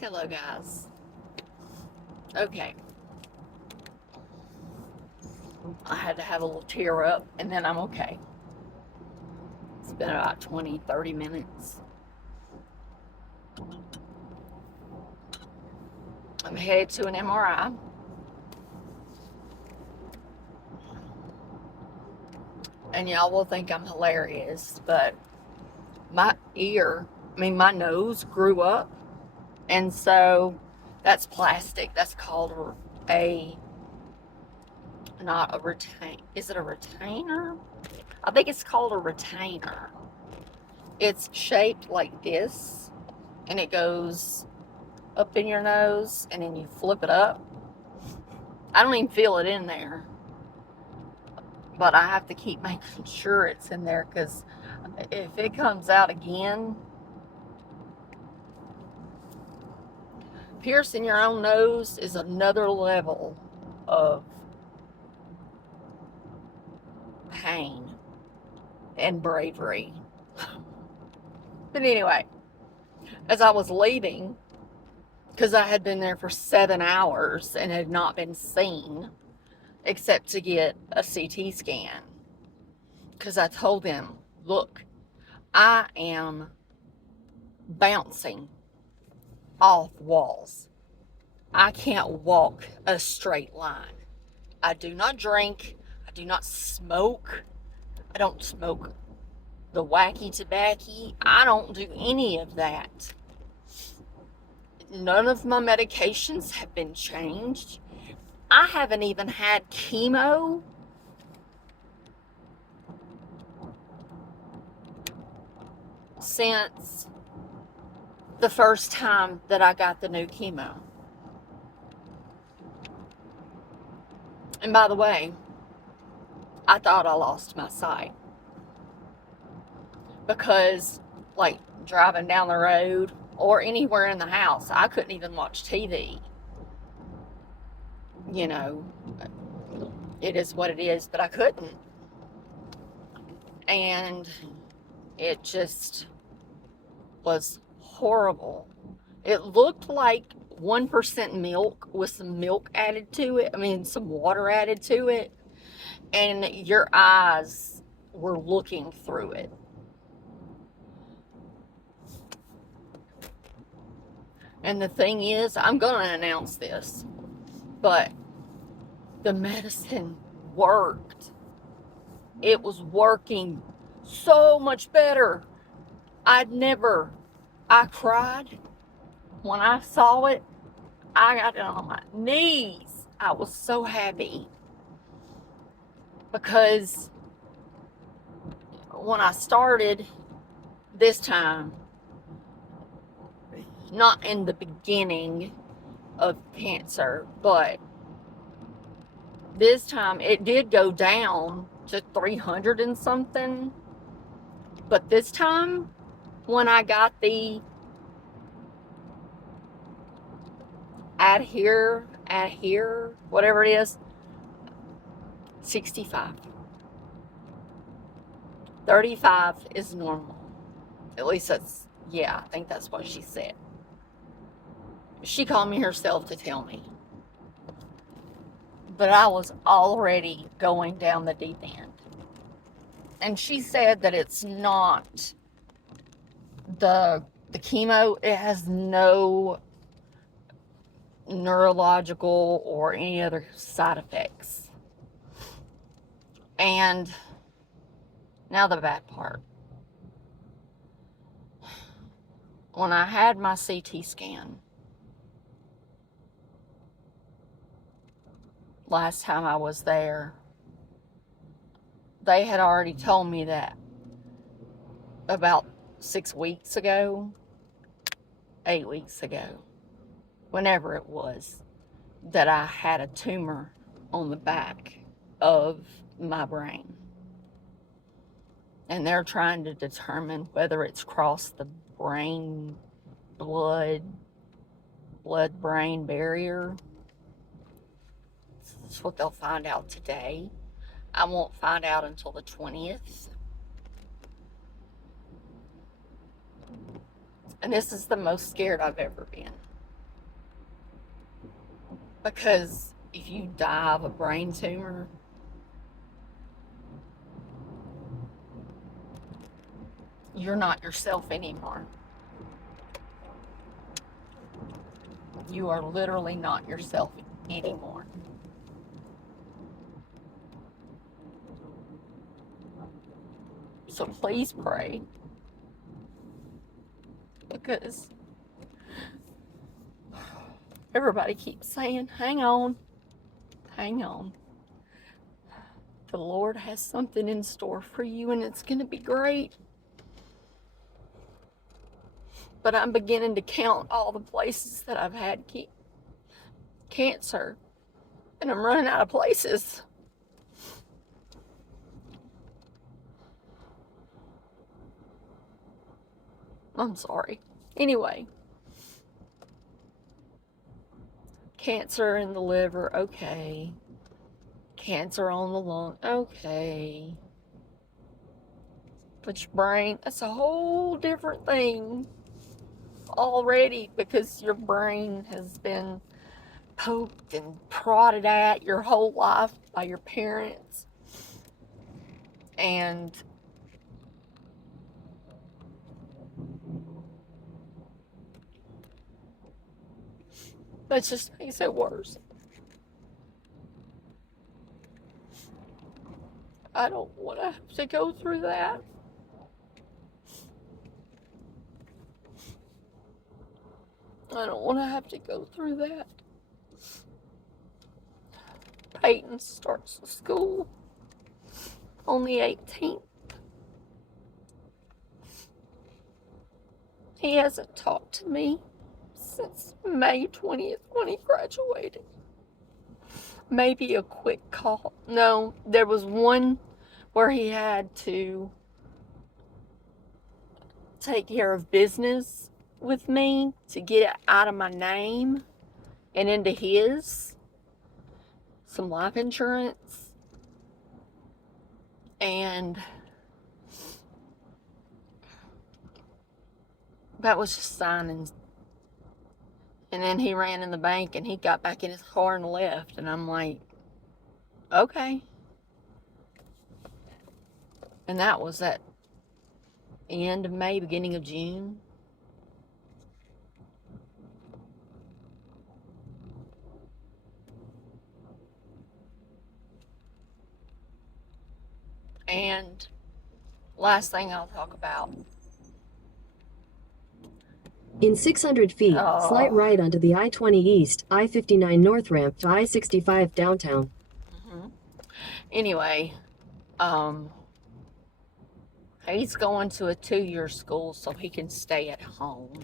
Hello, guys. Okay, I had to have a little tear up and then I'm okay. It's been about 20-30 minutes. I'm headed to an MRI. And y'all will think I'm hilarious, but my my nose grew up. And so that's plastic. That's called not a retain. Is it a retainer? I think it's called a retainer. It's shaped like this, and it goes up in your nose, and then you flip it up. I don't even feel it in there, but I have to keep making sure it's in there, because if it comes out again, piercing your own nose is another level of pain and bravery. But anyway, as I was leaving, because I had been there for 7 hours and had not been seen except to get a CT scan, because I told them, look, I am bouncing off walls. I can't walk a straight line. I do not drink. I do not smoke. I don't smoke the wacky tobacco. I don't do any of that. None of my medications have been changed. I haven't even had chemo since the first time that I got the new chemo. And by the way, I thought I lost my sight, because, like, driving down the road or anywhere in the house, I couldn't even watch TV. You know, it is what it is, but I couldn't. And it just was horrible. It looked like 1% milk with some milk added to it. I mean, some water added to it. And your eyes were looking through it. And the thing is, I'm going to announce this, but the medicine worked. It was working so much better. I cried when I saw it. I got down on my knees. I was so happy, because when I started this time, not in the beginning of cancer, but this time it did go down to 300 and something. But this time, when I got the adhere, whatever it is, 65. 35 is normal. At least I think that's what she said. She called me herself to tell me. But I was already going down the deep end. And she said that it's not the chemo, it has no neurological or any other side effects. And now the bad part. When I had my CT scan last time I was there, they had already told me that about 6 weeks ago, 8 weeks ago, whenever it was, that I had a tumor on the back of my brain. And they're trying to determine whether it's crossed the brain blood-brain barrier. That's what they'll find out today. I won't find out until the 20th. And this is the most scared I've ever been. Because if you die of a brain tumor, you're not yourself anymore. You are literally not yourself anymore. So please pray. Because everybody keeps saying, hang on, hang on. The Lord has something in store for you and it's going to be great. But I'm beginning to count all the places that I've had cancer. And I'm running out of places. I'm sorry. Anyway. Cancer in the liver, okay. Cancer on the lung, okay. But your brain, that's a whole different thing already, because your brain has been poked and prodded at your whole life by your parents. And that just makes it worse. I don't want to have to go through that. I don't want to have to go through that. Peyton starts school on the 18th. He hasn't talked to me since May 20th when he graduated. Maybe a quick call. No, there was one where he had to take care of business with me to get it out of my name and into his. Some life insurance. And that was just signing. And then he ran in the bank and he got back in his car and left. And I'm like, okay. And that was at the end of May, beginning of June. And last thing I'll talk about. In 600 feet, slight right onto the I-20 East, I-59 North ramp to I-65 downtown. Anyway, he's going to a 2-year school so he can stay at home.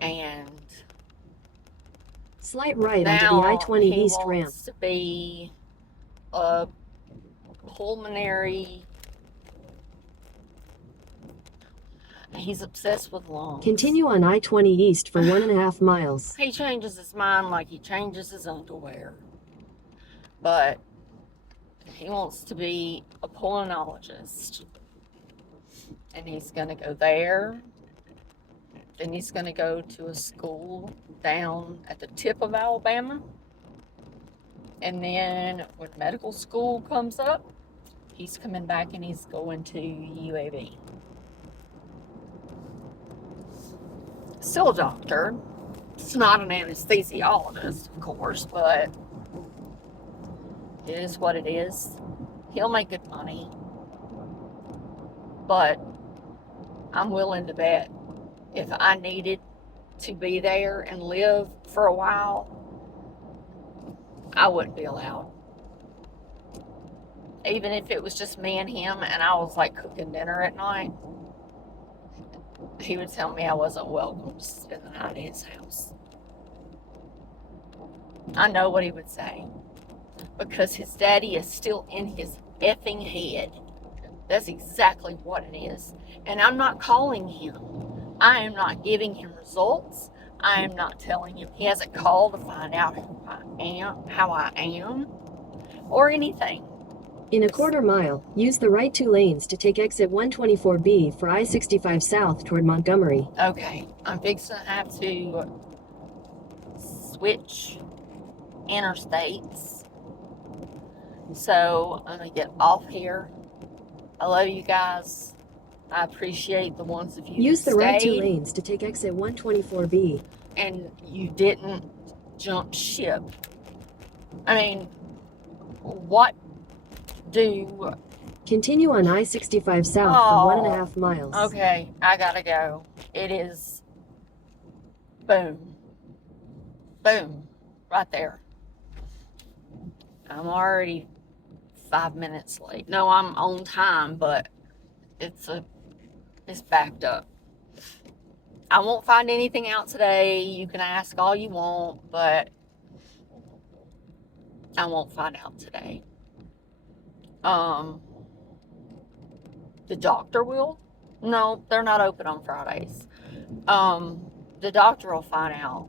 And slight right onto the I-20 East ramp. He wants to be a pulmonary. He's obsessed with lungs. Continue on I-20 East for 1.5 miles. He changes his mind like he changes his underwear. But he wants to be a pulmonologist. And he's going to go there. Then he's going to go to a school down at the tip of Alabama. And then when medical school comes up, he's coming back and he's going to UAB. Still a doctor. It's not an anesthesiologist, of course, but it is what it is. He'll make good money. But I'm willing to bet if I needed to be there and live for a while, I wouldn't be allowed. Even if it was just me and him and I was like cooking dinner at night, he would tell me I wasn't welcome to spend the night at his house. I know what he would say. Because his daddy is still in his effing head. That's exactly what it is. And I'm not calling him. I am not giving him results. I am not telling him. He hasn't called to find out who I am, how I am, or anything. In a 1/4 mile, use the right 2 lanes to take exit 124B for I-65 south toward Montgomery. Okay, I'm fixing to have to switch interstates. So I'm going to get off here. I love you guys. I appreciate the ones of you Use who the right 2 stayed lanes to take exit 124B. and you didn't jump ship. I mean, what do... Continue on I-65 south for 1.5 miles. Okay, I gotta go. It is boom. Boom. Right there. I'm already 5 minutes late. No, I'm on time, but it's backed up. I won't find anything out today. You can ask all you want, but I won't find out today. The doctor will? No, they're not open on Fridays. The doctor will find out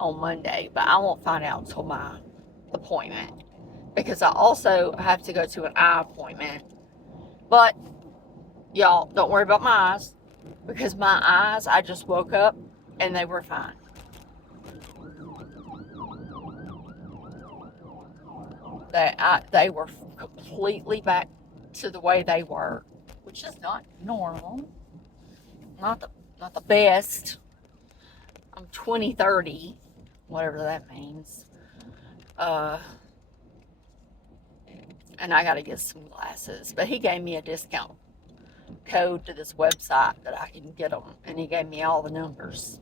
on Monday, but I won't find out until my appointment, because I also have to go to an eye appointment. But y'all, don't worry about my eyes, because my eyes, I just woke up and they were fine. They were completely back to the way they were, which is not normal. Not the best. I'm 20/30, whatever that means. And I gotta get some glasses. But he gave me a discount code to this website that I can get them, and he gave me all the numbers.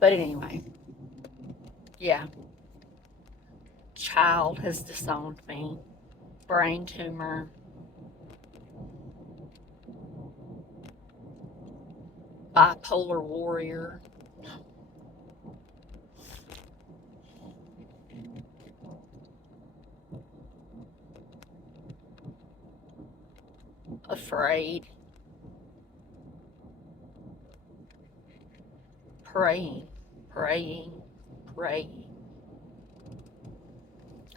But anyway, yeah. Child has disowned me. Brain tumor. Bipolar warrior. Afraid. Praying.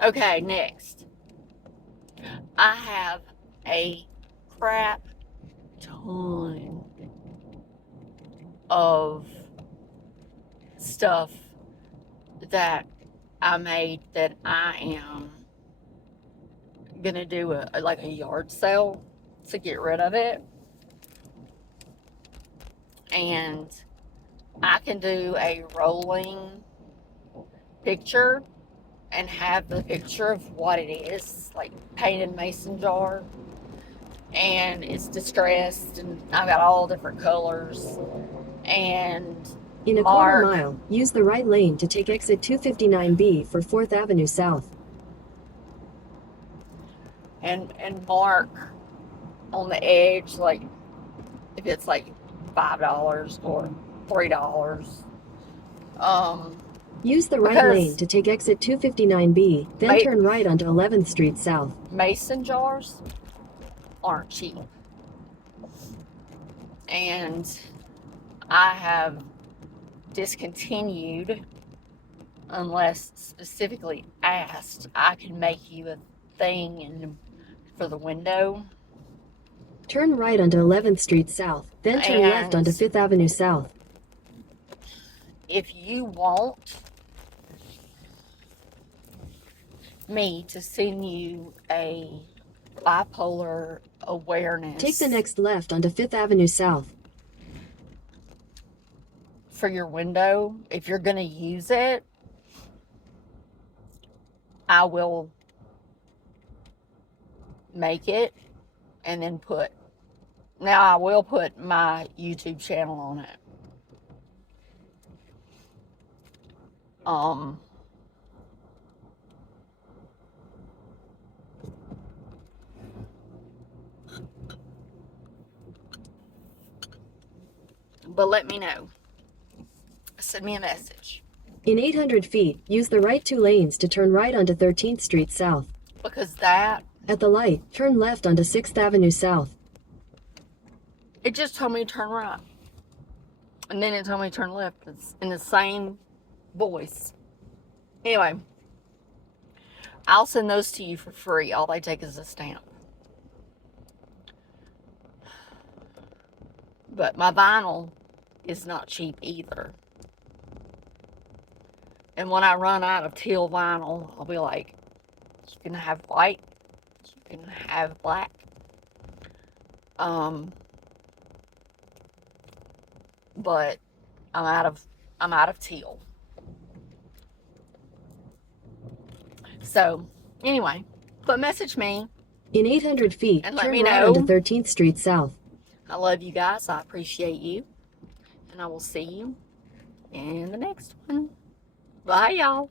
Okay, next. I have a crap ton of stuff that I made that I am gonna do a yard sale to get rid of it. And I can do a rolling picture and have the picture of what it is, like painted mason jar, and it's distressed, and I've got all different colors. And in a quarter mile, use the right lane to take exit 259B for 4th Avenue South. And mark on the edge, like if it's like $5 or $3. Use the right lane to take exit 259B, then turn right onto 11th Street South. Mason jars aren't cheap. And I have discontinued, unless specifically asked. I can make you a thing for the window. Turn right onto 11th Street South, then turn left onto 5th Avenue South. If you want me to send you a bipolar awareness, take the next left onto 5th Avenue South. For your window, if you're going to use it, I will make it and then I will put my YouTube channel on it. But let me know. Send me a message. In 800 feet, use the right 2 lanes to turn right onto 13th Street South. Because that... At the light, turn left onto 6th Avenue South. It just told me to turn right. And then it told me to turn left. It's in the same voice. Anyway, I'll send those to you for free. All they take is a stamp. But my vinyl is not cheap either. And when I run out of teal vinyl, I'll be like, you can have white, you can have black. But I'm out of teal. So anyway, but message me In 800 feet, and let turn me right onto know. 13th Street South. I love you guys. I appreciate you. And I will see you in the next one. Bye, y'all.